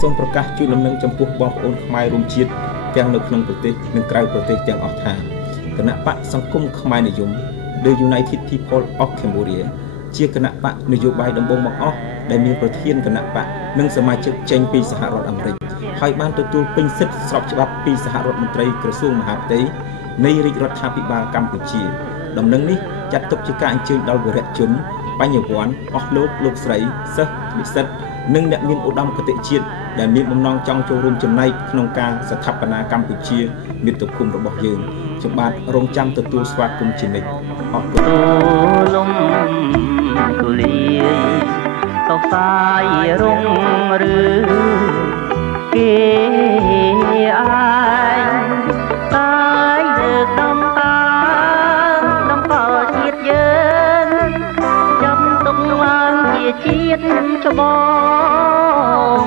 សូមប្រកាសជូនដំណឹងចំពោះបងប្អូនខ្មែររួមជាតិទាំងនៅក្នុងប្រទេសនិងក្រៅប្រទេសទាំងអស់ថាគណៈបកសង្គមខ្មែរនិយម The United People of Cambodia ជាគណៈបកនយោបាយដំបូងបង្អស់ដែលមានប្រធានគណៈបកនិងសមាជិកចេញពីសហរដ្ឋអាមេរិកហើយបានទទួលពេញសិទ្ធិស្របច្បាប់ពីសហរដ្ឋមន្ត្រីក្រសួងមហាផ្ទៃនៃរាជរដ្ឋាភិបាលកម្ពុជាដំណឹងនេះចាត់ទុកជាការអញ្ជើញដល់វីរៈជនបញ្ញវន្តអស់លោកស្រីសិស្សនិស្សិតនិងអ្នកមានឧត្តមគតិជាតិដែលមានបំណងចង់ចូលរួមចំណែកក្នុងការស្ថាបនាកម្ពុជាមាតុភូមិរបស់យើងខ្ញុំបាទរងចាំទទួលស្វាគមន៍ជានិច្ចអរគុណលំទូលាយសោកសាយរងឬគេអាយតាយលើកដំតាដំកល់ជាតិយើងចាំទុកឡើងជាជាតិច្បង